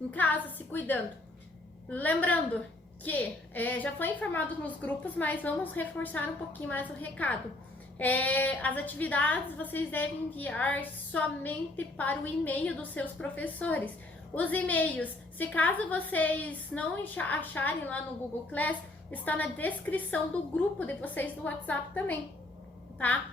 em casa, se cuidando. Lembrando que já foi informado nos grupos, mas vamos reforçar um pouquinho mais o recado. As atividades vocês devem enviar somente para o e-mail dos seus professores. Os e-mails, se caso vocês não acharem lá no Google Class, está na descrição do grupo de vocês do WhatsApp também, tá?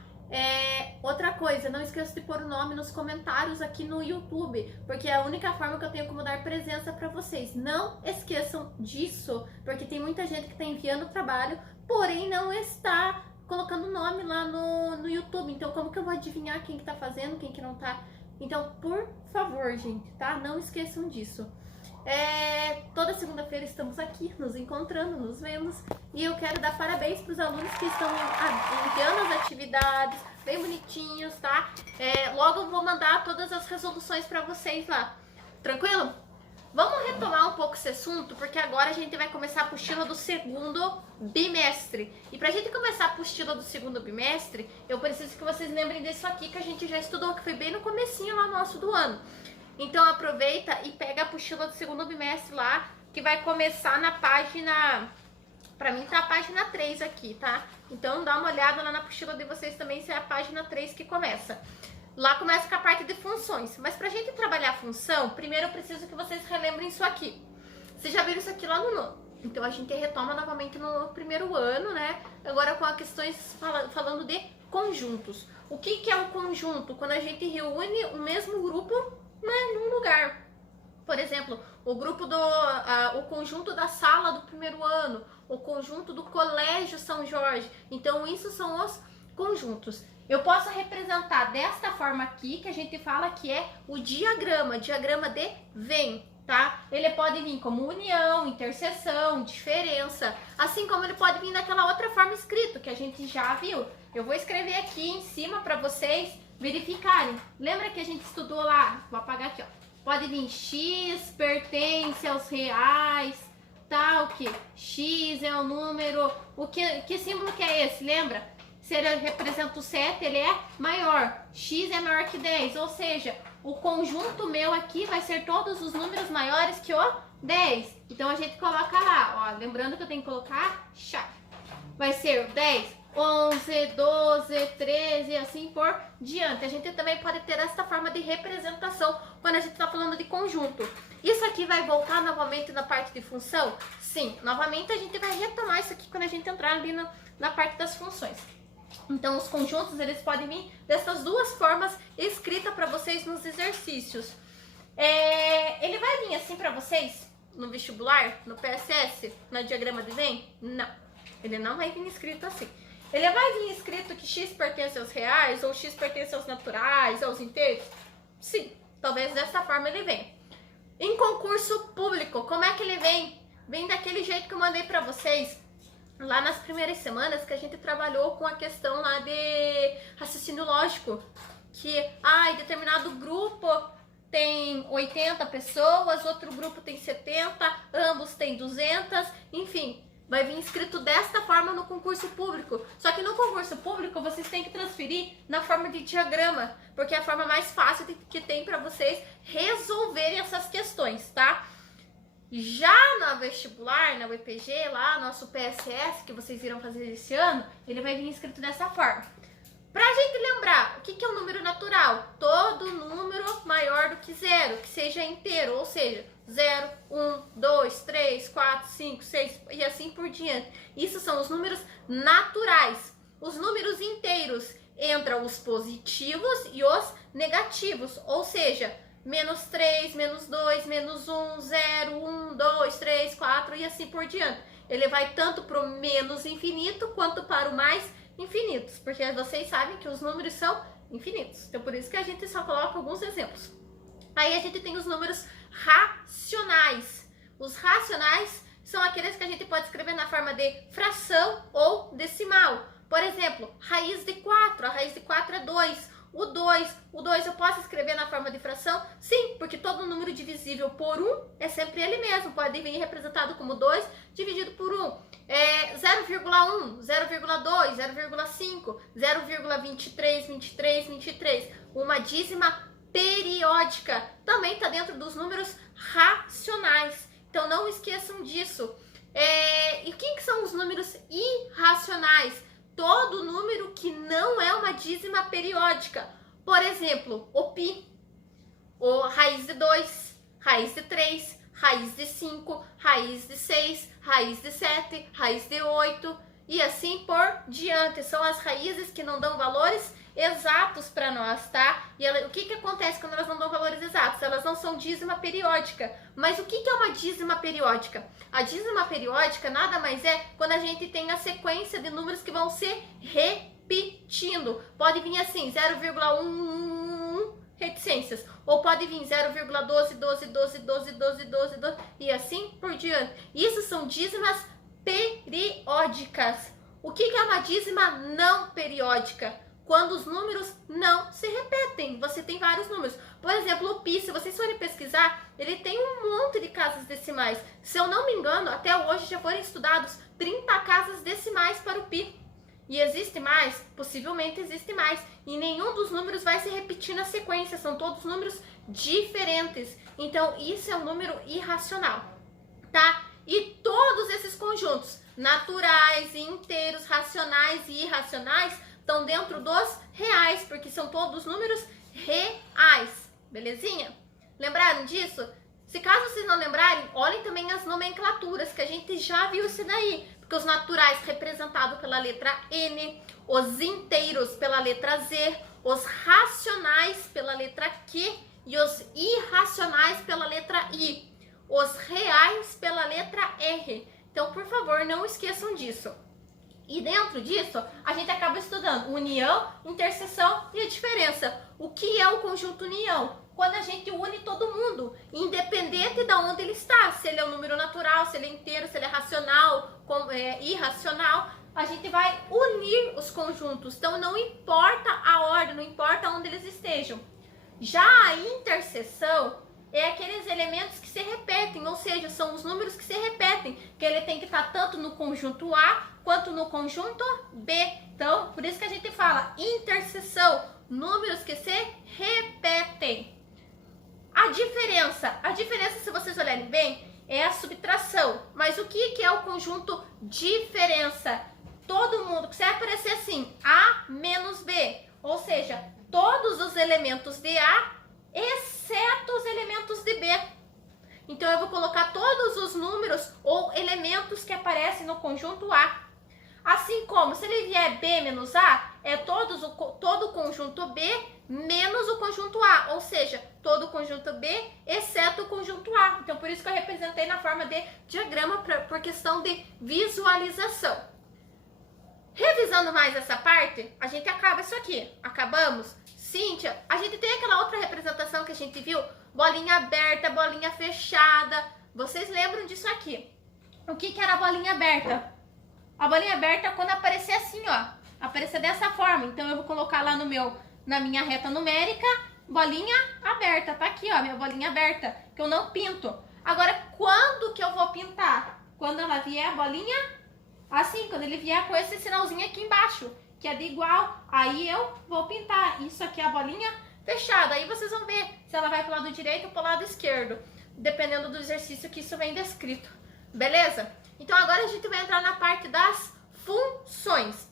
Outra coisa, não esqueça de pôr o nome nos comentários aqui no YouTube, porque é a única forma que eu tenho como dar presença para vocês. Não esqueçam disso, porque tem muita gente que está enviando trabalho, porém não está colocando o nome lá no YouTube. Então, como que eu vou adivinhar quem que tá fazendo, quem que não tá? Então, por favor, gente, tá? Não esqueçam disso. Toda segunda-feira estamos aqui, nos encontrando, nos vemos. E eu quero dar parabéns para os alunos que estão enviando as atividades, bem bonitinhos, tá? Logo eu vou mandar todas as resoluções para vocês lá. Tranquilo? Vamos retomar um pouco esse assunto, porque agora a gente vai começar a apostila do segundo bimestre. E pra gente começar a apostila do segundo bimestre, eu preciso que vocês lembrem disso aqui que a gente já estudou, que foi bem no comecinho lá nosso do ano. Então aproveita e pega a apostila do segundo bimestre lá, que vai começar na página... Pra mim tá a página 3 aqui, tá? Então dá uma olhada lá na apostila de vocês também, se é a página 3 que começa. Lá começa com a parte de funções. Mas pra gente trabalhar a função, primeiro eu preciso que vocês relembrem isso aqui. Vocês já viram isso aqui lá no nono. Então a gente retoma novamente no primeiro ano, né? Agora com as questões falando de conjuntos. O que é um conjunto? Quando a gente reúne o mesmo grupo, né, num lugar. Por exemplo, o conjunto da sala do primeiro ano, o conjunto do colégio São Jorge. Então isso são os conjuntos. Eu posso representar desta forma aqui, que a gente fala que é o diagrama de Venn, tá? Ele pode vir como união, interseção, diferença, assim como ele pode vir naquela outra forma escrito, que a gente já viu. Eu vou escrever aqui em cima para vocês verificarem. Lembra que a gente estudou lá? Vou apagar aqui, ó. Pode vir X, pertence aos reais, tal que X é o número... Que símbolo que é esse, lembra? Se ele representa o 7, ele é maior. X é maior que 10, ou seja, o conjunto meu aqui vai ser todos os números maiores que o 10. Então a gente coloca lá, ó, lembrando que eu tenho que colocar chave. Vai ser 10, 11, 12, 13 e assim por diante. A gente também pode ter essa forma de representação quando a gente está falando de conjunto. Isso aqui vai voltar novamente na parte de função? Sim, novamente a gente vai retomar isso aqui quando a gente entrar ali na parte das funções. Então, os conjuntos, eles podem vir dessas duas formas escritas para vocês nos exercícios. Ele vai vir assim para vocês no vestibular, no PSS, no diagrama de Venn? Não, ele não vai vir escrito assim. Ele vai vir escrito que X pertence aos reais, ou X pertence aos naturais, aos inteiros? Sim, talvez dessa forma ele venha. Em concurso público, como é que ele vem? Vem daquele jeito que eu mandei para vocês lá nas primeiras semanas, que a gente trabalhou com a questão lá de raciocínio lógico, que determinado grupo tem 80 pessoas, outro grupo tem 70, ambos tem 200, enfim, vai vir escrito desta forma no concurso público. Só que no concurso público vocês têm que transferir na forma de diagrama, porque é a forma mais fácil que tem para vocês resolverem essas questões, tá? Já na vestibular, na UEPG, lá, nosso PSS, que vocês irão fazer esse ano, ele vai vir escrito dessa forma. Pra gente lembrar, o que é um número natural? Todo número maior do que zero, que seja inteiro, ou seja, 0, 1, 2, 3, 4, 5, 6 e assim por diante. Isso são os números naturais. Os números inteiros entram os positivos e os negativos, ou seja, menos 3, menos 2, menos 1, 0, 1, 2, 3, 4 e assim por diante. Ele vai tanto para o menos infinito quanto para o mais infinitos, porque vocês sabem que os números são infinitos. Então por isso que a gente só coloca alguns exemplos. Aí a gente tem os números racionais. Os racionais são aqueles que a gente pode escrever na forma de fração ou decimal. Por exemplo, raiz de 4, a raiz de 4 é 2. O 2 eu posso escrever na forma de fração? Sim, porque todo número divisível por 1 é sempre ele mesmo. Pode vir representado como 2 dividido por 1. 0,1, 0,2, 0,5, 0,23, 23, 23. Uma dízima periódica. Também está dentro dos números racionais. Então não esqueçam disso. E o que são os números irracionais? Todo número que não é uma dízima periódica. Por exemplo, o pi, o raiz de 2, raiz de 3, raiz de 5, raiz de 6, raiz de 7, raiz de 8 e assim por diante. São as raízes que não dão valores exatos para nós, tá? E o que acontece quando elas não dão valores exatos? Elas não são dízima periódica. Mas o que é uma dízima periódica? A dízima periódica nada mais é quando a gente tem a sequência de números que vão se repetindo. Pode vir assim, 0,1 reticências. Ou pode vir 0,12, 12, 12, 12, 12, 12, 12 e assim por diante. Isso são dízimas periódicas. O que é uma dízima não periódica? Quando os números não se repetem. Você tem vários números. Por exemplo, o pi, se vocês forem pesquisar, ele tem um monte de casas decimais. Se eu não me engano, até hoje já foram estudados 30 casas decimais para o pi. E existe mais? Possivelmente existe mais. E nenhum dos números vai se repetir na sequência. São todos números diferentes. Então, isso é um número irracional, tá? E todos esses conjuntos, naturais, inteiros, racionais e irracionais, estão dentro dos reais, porque são todos números reais, belezinha? Lembraram disso? Se caso vocês não lembrarem, olhem também as nomenclaturas, que a gente já viu isso daí. Porque os naturais representados pela letra N, os inteiros pela letra Z, os racionais pela letra Q e os irracionais pela letra I. Os reais pela letra R. Então, por favor, não esqueçam disso. E dentro disso, a gente acaba estudando união, interseção e a diferença. O que é o conjunto união? Quando a gente une todo mundo, independente de onde ele está. Se ele é um número natural, se ele é inteiro, se ele é racional, irracional, a gente vai unir os conjuntos. Então, não importa a ordem, não importa onde eles estejam. Já a interseção é aqueles elementos que se repetem, ou seja, são os números que se repetem, que ele tem que estar tanto no conjunto A quanto no conjunto B. Então, por isso que a gente fala interseção, números que se repetem. A diferença, se vocês olharem bem, é a subtração. Mas o que é o conjunto diferença? Todo mundo, que você vai aparecer assim, A menos B, ou seja, todos os elementos de A, exceto os elementos de B. Então, eu vou colocar todos os números ou elementos que aparecem no conjunto A. Assim como, se ele vier B menos A, é todo o conjunto B menos o conjunto A. Ou seja, todo o conjunto B, exceto o conjunto A. Então, por isso que eu representei na forma de diagrama, por questão de visualização. Revisando mais essa parte, a gente acaba isso aqui. Acabamos? Cíntia, a gente tem aquela outra representação que a gente viu, bolinha aberta, bolinha fechada. Vocês lembram disso aqui? O que era a bolinha aberta? A bolinha aberta quando aparecer assim, ó, aparecer dessa forma. Então eu vou colocar lá na minha reta numérica, bolinha aberta. Tá aqui, ó, minha bolinha aberta, que eu não pinto. Agora, quando que eu vou pintar? Quando ela vier a bolinha assim, quando ele vier com esse sinalzinho aqui embaixo, que é de igual, aí eu vou pintar. Isso aqui é a bolinha fechada. Aí vocês vão ver se ela vai pro lado direito ou pro lado esquerdo, dependendo do exercício que isso vem descrito. Beleza? Então agora a gente vai entrar na parte das funções.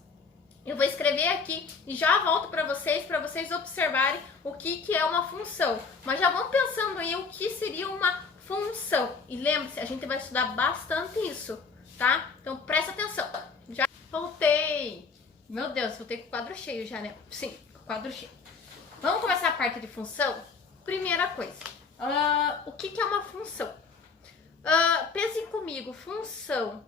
Eu vou escrever aqui e já volto para vocês observarem o que é uma função. Mas já vão pensando aí o que seria uma função. E lembre-se, a gente vai estudar bastante isso, tá? Então presta atenção. Já voltei. Meu Deus, voltei com o quadro cheio já, né? Sim, com o quadro cheio. Vamos começar a parte de função? Primeira coisa, o que é uma função? Pensem comigo, função.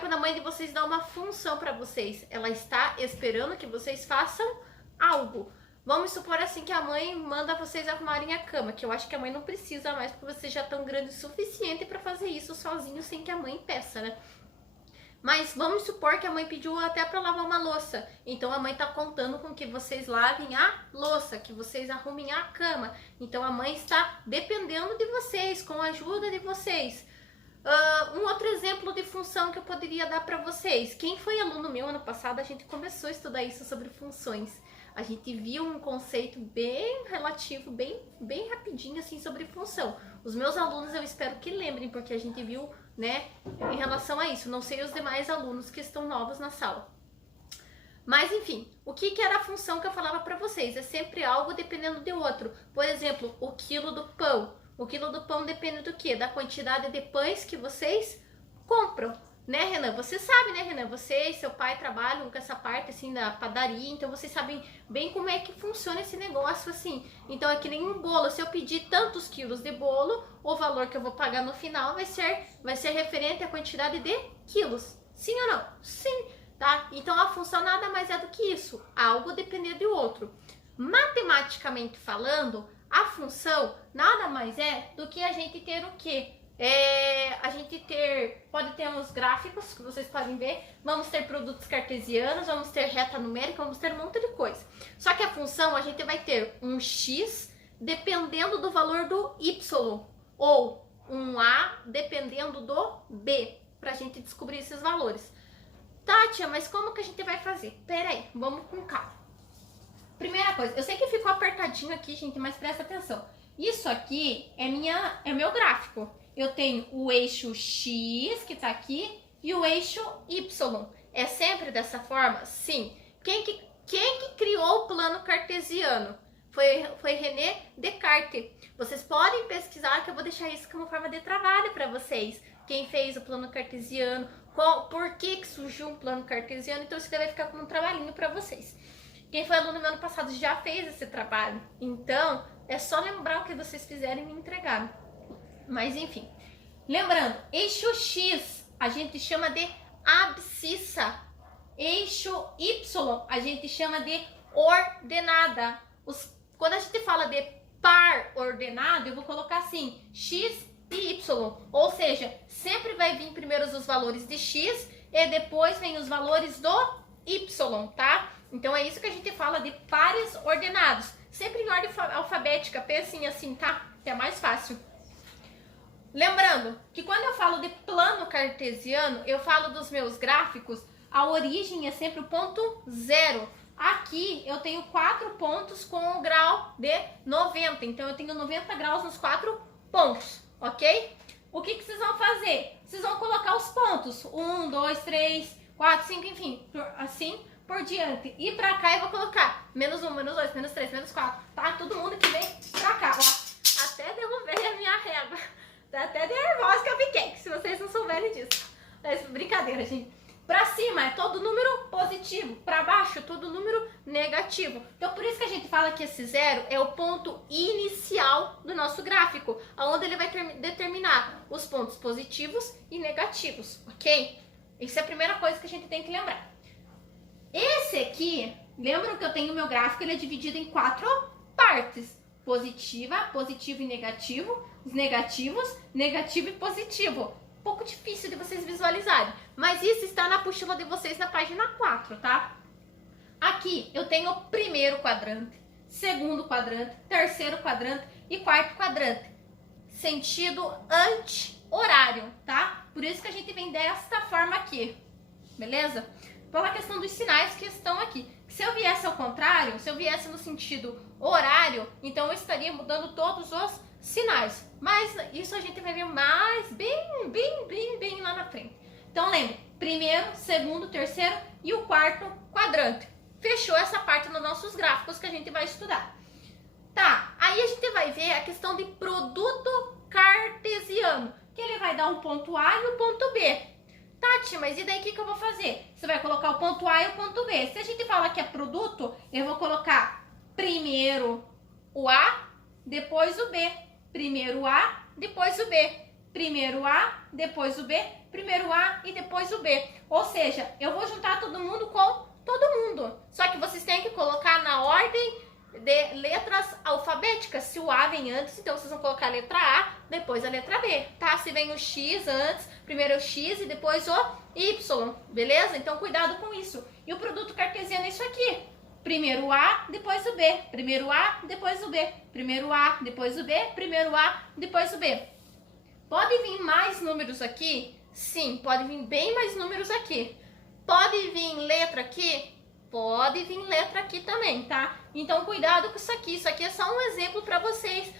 Quando a mãe de vocês dá uma função para vocês, ela está esperando que vocês façam algo. Vamos supor assim que a mãe manda vocês arrumarem a cama, que eu acho que a mãe não precisa mais, porque vocês já estão grandes o suficiente para fazer isso sozinhos sem que a mãe peça, né? Mas vamos supor que a mãe pediu até para lavar uma louça. Então a mãe está contando com que vocês lavem a louça, que vocês arrumem a cama. Então a mãe está dependendo de vocês, com a ajuda de vocês. Um outro exemplo de função que eu poderia dar para vocês. Quem foi aluno meu ano passado, a gente começou a estudar isso sobre funções. a gente viu um conceito bem relativo, bem rapidinho assim sobre função. Os meus alunos eu espero que lembrem, porque a gente viu, né, em relação a isso. Não sei os demais alunos que estão novos na sala. Mas enfim, o que era a função que eu falava para vocês? É sempre algo dependendo de outro. Por exemplo, o quilo do pão. O quilo do pão depende do quê? Da quantidade de pães que vocês compram. Né, Renan? Você sabe, né, Renan? Você e seu pai trabalham com essa parte, assim, da padaria, então vocês sabem bem como é que funciona esse negócio, assim. Então é que nem um bolo. Se eu pedir tantos quilos de bolo, o valor que eu vou pagar no final vai ser referente à quantidade de quilos. Sim ou não? Sim. Tá? Então a função nada mais é do que isso, algo depender do outro. Matematicamente falando, a função nada mais é do que a gente ter o quê? A gente pode ter uns gráficos que vocês podem ver, vamos ter produtos cartesianos, vamos ter reta numérica, vamos ter um monte de coisa. Só que a função a gente vai ter um x dependendo do valor do y, ou um a dependendo do b, para a gente descobrir esses valores. Tá, tia, mas como que a gente vai fazer? Pera aí, vamos com calma. Primeira coisa, eu sei que ficou apertadinho aqui, gente, mas presta atenção. Isso aqui é meu gráfico. Eu tenho o eixo X, que tá aqui, e o eixo Y. É sempre dessa forma? Sim. Quem que criou o plano cartesiano? Foi René Descartes. Vocês podem pesquisar, que eu vou deixar isso como forma de trabalho para vocês. Quem fez o plano cartesiano, por que surgiu um plano cartesiano, então isso vai ficar como um trabalhinho para vocês. Quem foi aluno no ano passado já fez esse trabalho, então é só lembrar o que vocês fizeram e me entregaram. Mas enfim, lembrando, eixo X a gente chama de abscissa, eixo Y a gente chama de ordenada. Quando a gente fala de par ordenado, eu vou colocar assim, X e Y, ou seja, sempre vai vir primeiro os valores de X e depois vem os valores do Y, tá? Então é isso que a gente fala de pares ordenados, sempre em ordem alfabética, pensem assim, tá? Que é mais fácil. Lembrando que quando eu falo de plano cartesiano, eu falo dos meus gráficos, a origem é sempre o ponto 0. Aqui eu tenho 4 pontos com o grau de 90, então eu tenho 90 graus nos 4 pontos, ok? O que vocês vão fazer? Vocês vão colocar os pontos, 1, 2, 3, 4, 5, enfim, assim por diante. E pra cá eu vou colocar menos 1, menos 2, menos 3, menos 4, tá? Todo mundo que vem pra cá, ó. Até derrubei a minha régua. Tá até nervosa que eu fiquei, se vocês não souberem disso. Mas brincadeira, gente. Pra cima é todo número positivo, pra baixo é todo número negativo. Então por isso que a gente fala que esse zero é o ponto inicial do nosso gráfico, onde ele vai determinar os pontos positivos e negativos, ok? Isso é a primeira coisa que a gente tem que lembrar. Esse aqui, lembram que eu tenho o meu gráfico, ele é dividido em 4 partes. Positiva, positivo e negativo, os negativos, negativo e positivo. Pouco difícil de vocês visualizarem, mas isso está na apostila de vocês na página 4, tá? Aqui eu tenho o primeiro quadrante, segundo quadrante, terceiro quadrante e quarto quadrante. Sentido anti-horário, tá? Por isso que a gente vem desta forma aqui, beleza? Pela questão dos sinais que estão aqui. Se eu viesse ao contrário, se eu viesse no sentido horário, então eu estaria mudando todos os sinais. Mas isso a gente vai ver mais bem lá na frente. Então lembre, primeiro, segundo, terceiro e o quarto quadrante. Fechou essa parte nos nossos gráficos que a gente vai estudar. Tá, aí a gente vai ver a questão de produto cartesiano, que ele vai dar um ponto A e um ponto B. Tati, mas e daí o que eu vou fazer? Você vai colocar o ponto A e o ponto B. Se a gente fala que é produto, eu vou colocar primeiro o A, depois o B. Primeiro o A, depois o B. Primeiro o A, depois o B. Primeiro o A e depois o B. Ou seja, eu vou juntar todo mundo com todo mundo. Só que vocês têm que colocar na ordem de letras alfabéticas. Se o A vem antes, então vocês vão colocar a letra A, depois a letra B, tá? Se vem o X antes, primeiro o X e depois o Y, beleza? Então cuidado com isso. E o produto cartesiano é isso aqui. Primeiro o A, depois o B. Primeiro o A, depois o B. Primeiro o A, depois o B. Primeiro o A, depois o B. Pode vir mais números aqui? Sim, pode vir bem mais números aqui. Pode vir letra aqui? pode vir letra aqui também, tá? Então cuidado com isso aqui é só um exemplo para vocês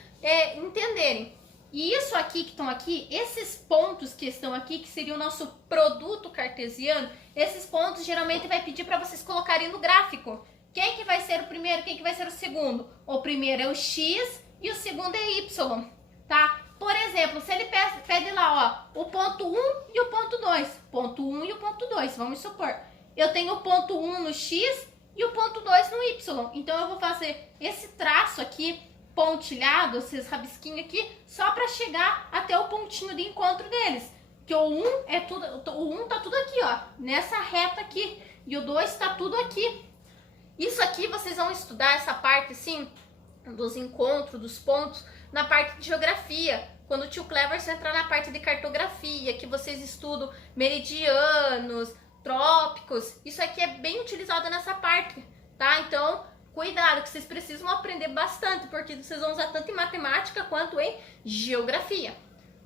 entenderem. E isso aqui que estão aqui, esses pontos que estão aqui, que seria o nosso produto cartesiano, esses pontos geralmente vai pedir para vocês colocarem no gráfico. Quem que vai ser o primeiro, quem que vai ser o segundo? O primeiro é o X e o segundo é Y, tá? Por exemplo, se ele pede lá, ó, o ponto 1 e o ponto 2. Ponto 1 e o ponto 2, vamos supor. Eu tenho o ponto 1 no X e o ponto 2 no Y. Então, eu vou fazer esse traço aqui, pontilhado, esses rabisquinhos aqui, só para chegar até o pontinho de encontro deles. Que o 1 é tudo, o 1 tá tudo aqui, ó, nessa reta aqui. E o 2 tá tudo aqui. Isso aqui vocês vão estudar essa parte, assim, dos encontros, dos pontos, na parte de geografia, quando o tio Cleverson entrar na parte de cartografia, que vocês estudam meridianos, trópicos, isso aqui é bem utilizado nessa parte, tá? Então, cuidado, que vocês precisam aprender bastante, porque vocês vão usar tanto em matemática quanto em geografia,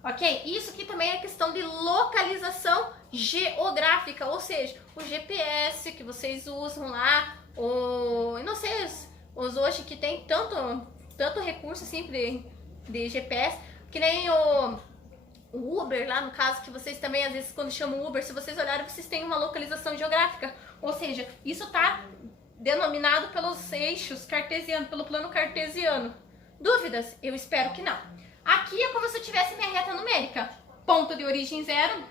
ok? Isso aqui também é questão de localização geográfica, ou seja, o GPS que vocês usam lá, não sei, os hoje que tem tanto recurso assim de GPS, que nem o Uber lá, no caso, que vocês também às vezes quando chamam Uber, se vocês olharem, vocês têm uma localização geográfica, ou seja, isso está denominado pelos eixos cartesianos, pelo plano cartesiano. Dúvidas? Eu espero que não. Aqui é como se eu tivesse minha reta numérica, ponto de origem 0,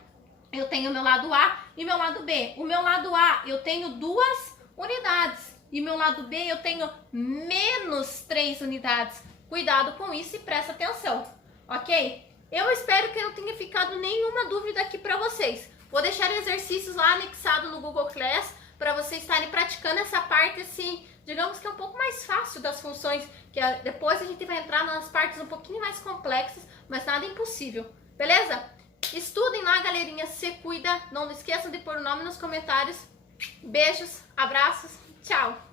eu tenho o meu lado A e meu lado B. O meu lado A eu tenho 2 unidades e meu lado B eu tenho menos 3 unidades. Cuidado com isso e presta atenção, ok? Eu espero que não tenha ficado nenhuma dúvida aqui para vocês. Vou deixar exercícios lá anexados no Google Class para vocês estarem praticando essa parte assim, digamos que é um pouco mais fácil das funções, que depois a gente vai entrar nas partes um pouquinho mais complexas, mas nada impossível, beleza? Estudem lá, galerinha, se cuida, não esqueçam de pôr o nome nos comentários. Beijos, abraços, tchau!